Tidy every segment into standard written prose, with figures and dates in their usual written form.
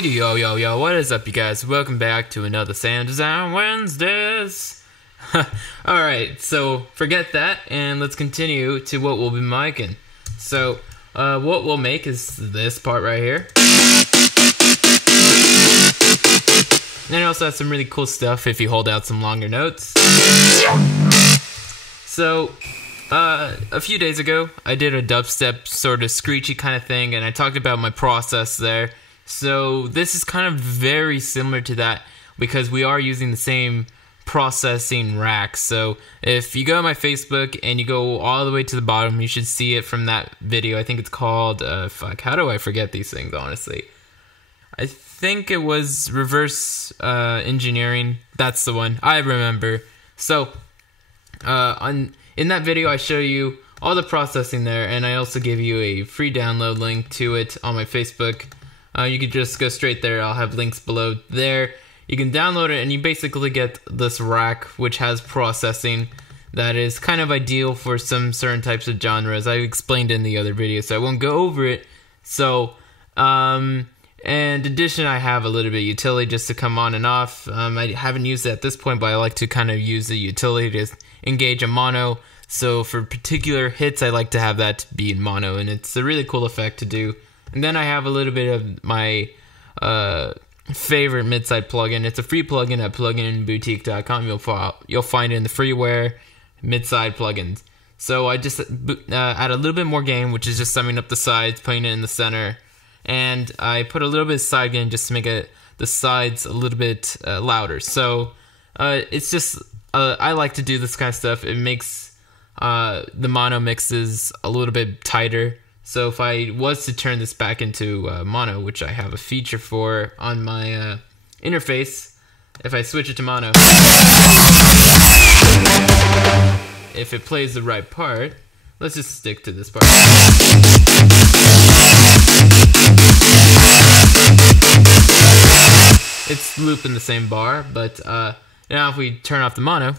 Yo, what is up, you guys? Welcome back to another Sound Design Wednesdays. Alright, so forget that, and let's continue to what we'll be miking. So, what we'll make is this part right here. And it also has some really cool stuff if you hold out some longer notes. So, a few days ago, I did a dubstep sort of screechy kind of thing, and I talked about my process there. So this is kind of very similar to that because we are using the same processing rack. So if you go on my Facebook and you go all the way to the bottom, you should see it from that video. I think it's called, how do I forget these things, honestly? I think it was reverse engineering. That's the one. I remember. So in that video, I show you all the processing there, and I also give you a free download link to it on my Facebook. You could just go straight there. I'll have links below there. You can download it, and you basically get this rack, which has processing that is kind of ideal for some certain types of genres. I explained in the other video, so I won't go over it. So, and in addition, I have a little bit of utility just to come on and off. I haven't used it at this point, but I like to kind of use the utility to engage a mono. So for particular hits, I like to have that be in mono, and it's a really cool effect to do. And then I have a little bit of my favorite mid-side plugin. It's a free plugin at pluginboutique.com. You'll find it in the freeware mid-side plugins. So I just add a little bit more gain, which is just summing up the sides, putting it in the center. And I put a little bit of side gain just to make the sides a little bit louder. So it's just, I like to do this kind of stuff. It makes the mono mixes a little bit tighter. So if I was to turn this back into mono, which I have a feature for on my interface, if I switch it to mono, if it plays the right part, let's just stick to this part. It's looping the same bar, but now if we turn off the mono,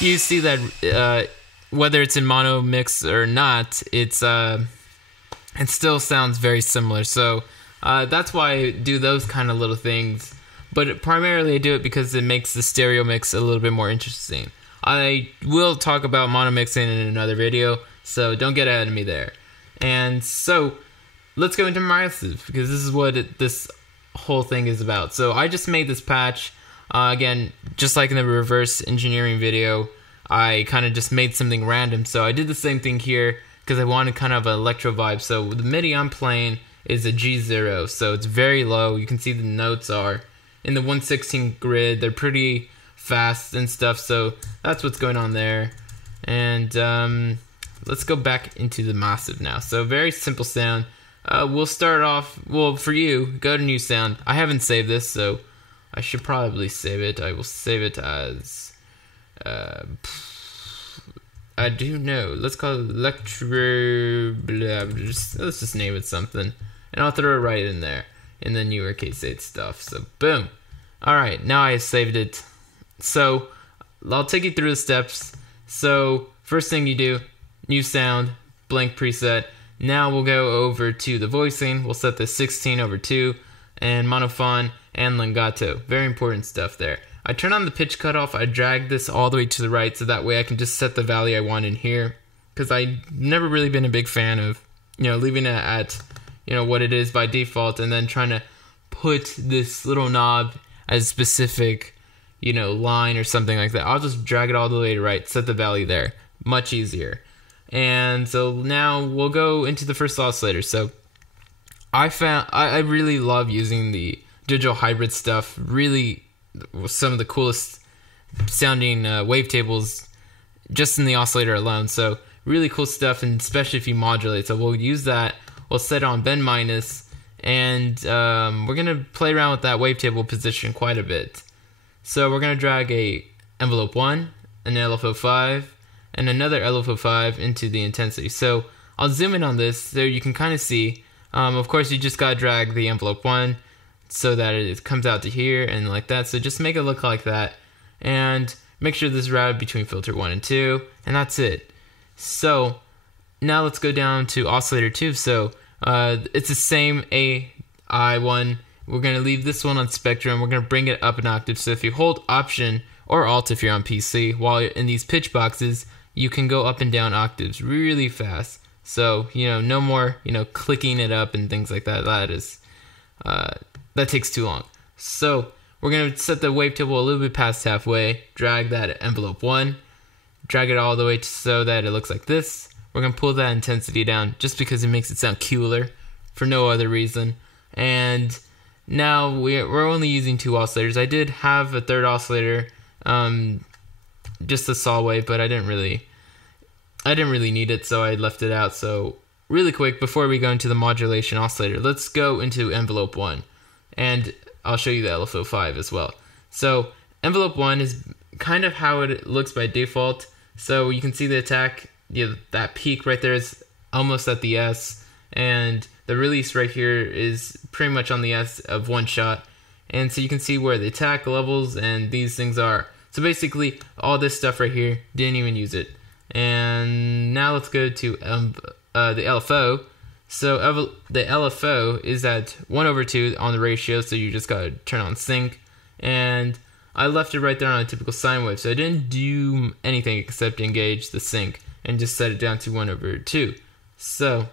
you see that whether it's in mono mix or not, it still sounds very similar. So that's why I do those kind of little things. But primarily I do it because it makes the stereo mix a little bit more interesting. I will talk about mono mixing in another video, so don't get ahead of me there. And so let's go into Massive, because this is what this whole thing is about. So I just made this patch. Again, just like in the reverse engineering video, I kind of just made something random. So I did the same thing here because I wanted kind of an electro vibe. So the MIDI I'm playing is a G0, so it's very low. You can see the notes are in the 1/16 grid. They're pretty fast and stuff, so that's what's going on there. And let's go back into the Massive now. So very simple sound. We'll start off, well, for you, go to new sound. I haven't saved this, so I should probably save it. I will save it as, I do know. Let's call it Electro, let's just name it something. And I'll throw it right in there, in the newer Case 8 stuff. So, boom. Alright, now I saved it. So, I'll take you through the steps. So, first thing you do, new sound, blank preset. Now we'll go over to the voicing. We'll set the 16/2 and monophone and legato. Very important stuff there. I turn on the pitch cutoff. I drag this all the way to the right so that way I can just set the value I want in here. Because I've never really been a big fan of, leaving it at, what it is by default and then trying to put this little knob as a specific, line or something like that. I'll just drag it all the way to right, set the value there. Much easier. And so now we'll go into the first oscillator. So I really love using the digital hybrid stuff. Really, some of the coolest sounding wavetables just in the oscillator alone. So really cool stuff, and especially if you modulate. So we'll use that. We'll set it on bend minus, and we're gonna play around with that wavetable position quite a bit. So we're gonna drag a envelope 1, an LFO 5, and another LFO 5 into the intensity. So I'll zoom in on this so you can kind of see. Of course, you just gotta drag the envelope 1 so that it comes out to here and like that. So just make it look like that, and make sure this is routed between filter 1 and 2, and that's it. So now let's go down to oscillator 2. So it's the same AI1. We're going to leave this one on spectrum. We're going to bring it up an octave. So if you hold Option or Alt if you're on PC, while you're in these pitch boxes, you can go up and down octaves really fast. So, no more, clicking it up and things like that. That takes too long. So we're going to set the wavetable a little bit past halfway, drag that envelope 1, drag it all the way so that it looks like this. We're going to pull that intensity down just because it makes it sound cooler for no other reason. And now we're only using 2 oscillators. I did have a third oscillator, just a saw wave, but I didn't really need it, so I left it out. So really quick, before we go into the modulation oscillator, let's go into envelope 1, and I'll show you the LFO 5 as well. So envelope 1 is kind of how it looks by default. So you can see the attack, that peak right there is almost at the S, and the release right here is pretty much on the S of one shot. And so you can see where the attack levels and these things are. So basically, all this stuff right here, didn't even use it. And now let's go to the LFO. So the LFO is at 1/2 on the ratio, so you just gotta turn on sync. And I left it right there on a typical sine wave, so I didn't do anything except engage the sync and just set it down to 1/2. So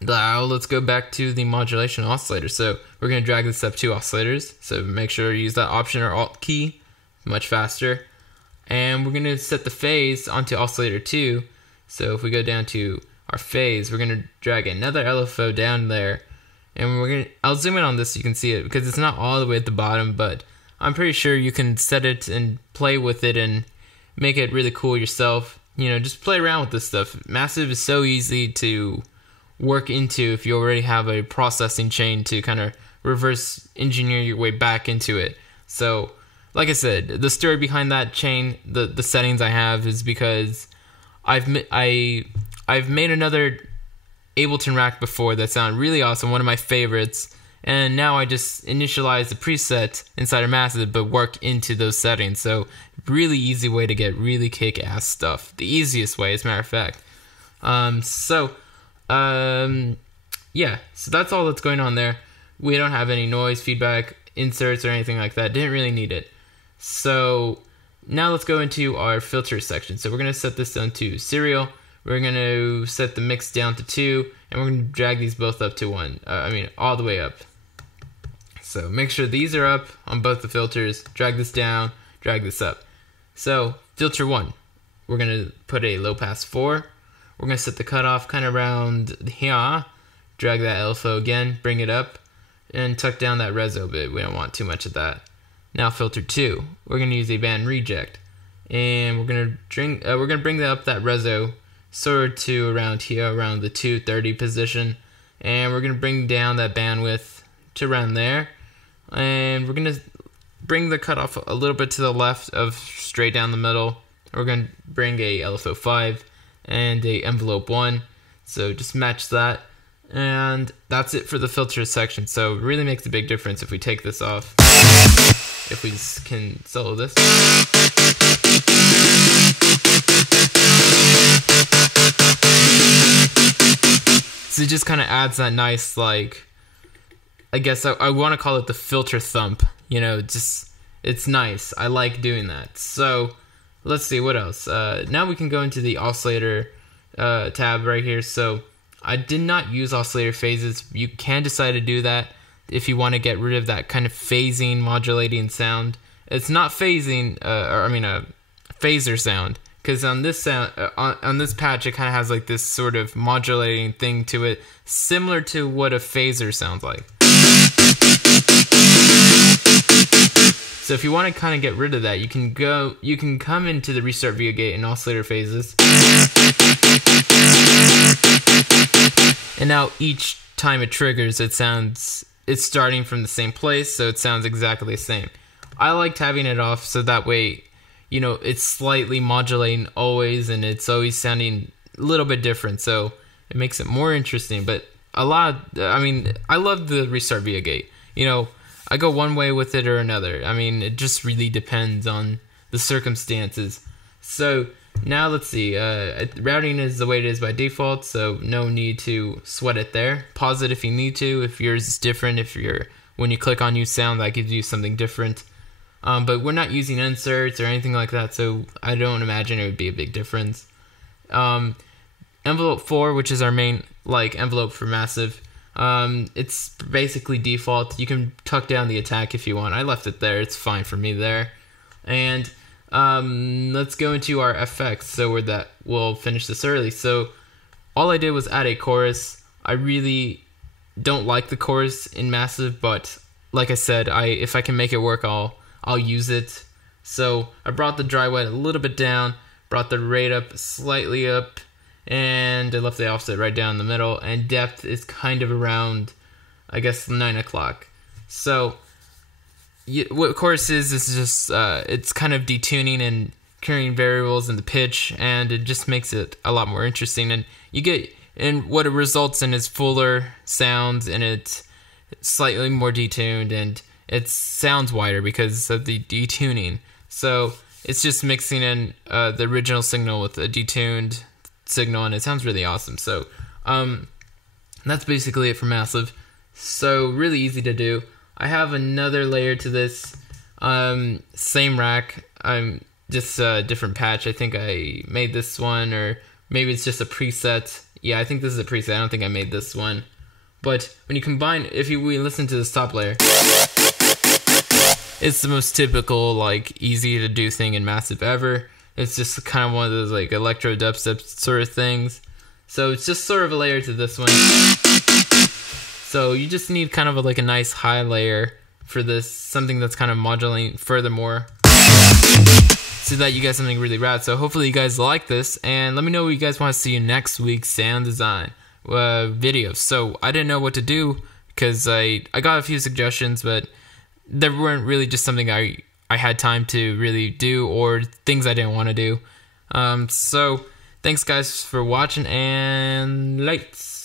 now let's go back to the modulation oscillator. So we're going to drag this up 2 oscillators. So make sure you use that Option or Alt key, much faster. And we're going to set the phase onto oscillator 2. So if we go down to our phase, we're going to drag another LFO down there. And I'll zoom in on this so you can see it, because it's not all the way at the bottom, but I'm pretty sure you can set it and play with it and make it really cool yourself. Just play around with this stuff. Massive is so easy to work into if you already have a processing chain to kind of reverse engineer your way back into it. So, like I said, the story behind that chain, the settings I have, is because I've made another Ableton rack before that sounded really awesome, one of my favorites, and now I just initialize the preset inside of Massive but work into those settings. So really easy way to get really kick-ass stuff. The easiest way, as a matter of fact. Yeah, so that's all that's going on there. We don't have any noise, feedback, inserts, or anything like that. Didn't really need it. So now let's go into our filter section. So we're going to set this down to serial. We're going to set the mix down to 2, and we're going to drag these both up to 1. All the way up. So make sure these are up on both the filters. Drag this down, drag this up. So filter 1, we're going to put a low pass 4. We're going to set the cutoff kind of around here. Drag that LFO again, bring it up, and tuck down that reso bit. We don't want too much of that. Now filter 2, we're going to use a band reject, and we're going to bring up that reso sort of to around here, around the 230 position, and we're going to bring down that bandwidth to around there, and we're going to bring the cutoff a little bit to the left of straight down the middle. We're going to bring a LFO 5 and a envelope 1, so just match that. And that's it for the filter section. So it really makes a big difference if we take this off. If we can solo this. So it just kind of adds that nice, like, I guess I want to call it the filter thump. It's nice. I like doing that. So let's see what else. Now we can go into the oscillator tab right here. So I did not use oscillator phases. You can decide to do that if you want to get rid of that kind of phasing, modulating sound. It's not phasing, a phaser sound, because on this sound, on this patch, it kind of has like this sort of modulating thing to it, similar to what a phaser sounds like. So if you want to kind of get rid of that, you can come into the restart via gate and oscillator phases. And now each time it triggers, it's starting from the same place, so it sounds exactly the same. I liked having it off so that way, it's slightly modulating always, and it's always sounding a little bit different, so it makes it more interesting. But I love the restart via gate. I go one way with it or another. It just really depends on the circumstances. So Now let's see, routing is the way it is by default, so no need to sweat it there. Pause it if you need to, if yours is different, when you click on use sound, that gives you something different. But we're not using inserts or anything like that, so I don't imagine it would be a big difference. Envelope 4, which is our main envelope for massive, it's basically default. You can tuck down the attack if you want. I left it there, it's fine for me there. And let's go into our effects, so we'll finish this early. So all I did was add a chorus. I really don't like the chorus in massive, but like I said, if I can make it work, I'll use it. So I brought the dry wet a little bit down, brought the rate up slightly up, and I left the offset right down the middle, and depth is kind of around, I guess, 9 o'clock. So what chorus is just it's kind of detuning and carrying variables in the pitch, and it just makes it a lot more interesting. And what it results in is fuller sounds, and it's slightly more detuned, and it sounds wider because of the detuning. So it's just mixing in the original signal with a detuned signal, and it sounds really awesome. So that's basically it for massive. So really easy to do. I have another layer to this, same rack. I'm just a different patch. I think I made this one, or maybe it's just a preset. Yeah, I think this is a preset. I don't think I made this one. But when you combine, we listen to this top layer, it's the most typical, easy to do thing in massive ever. It's just kind of one of those electro dubstep sort of things. So it's just sort of a layer to this one. So you just need kind of a nice high layer for this, something that's kind of modulating furthermore, so that you get something really rad. So hopefully you guys like this, and let me know what you guys want to see in next week's sound design video. So I didn't know what to do, because I got a few suggestions, but there weren't really just something I had time to really do, or things I didn't want to do. So thanks guys for watching, and lights.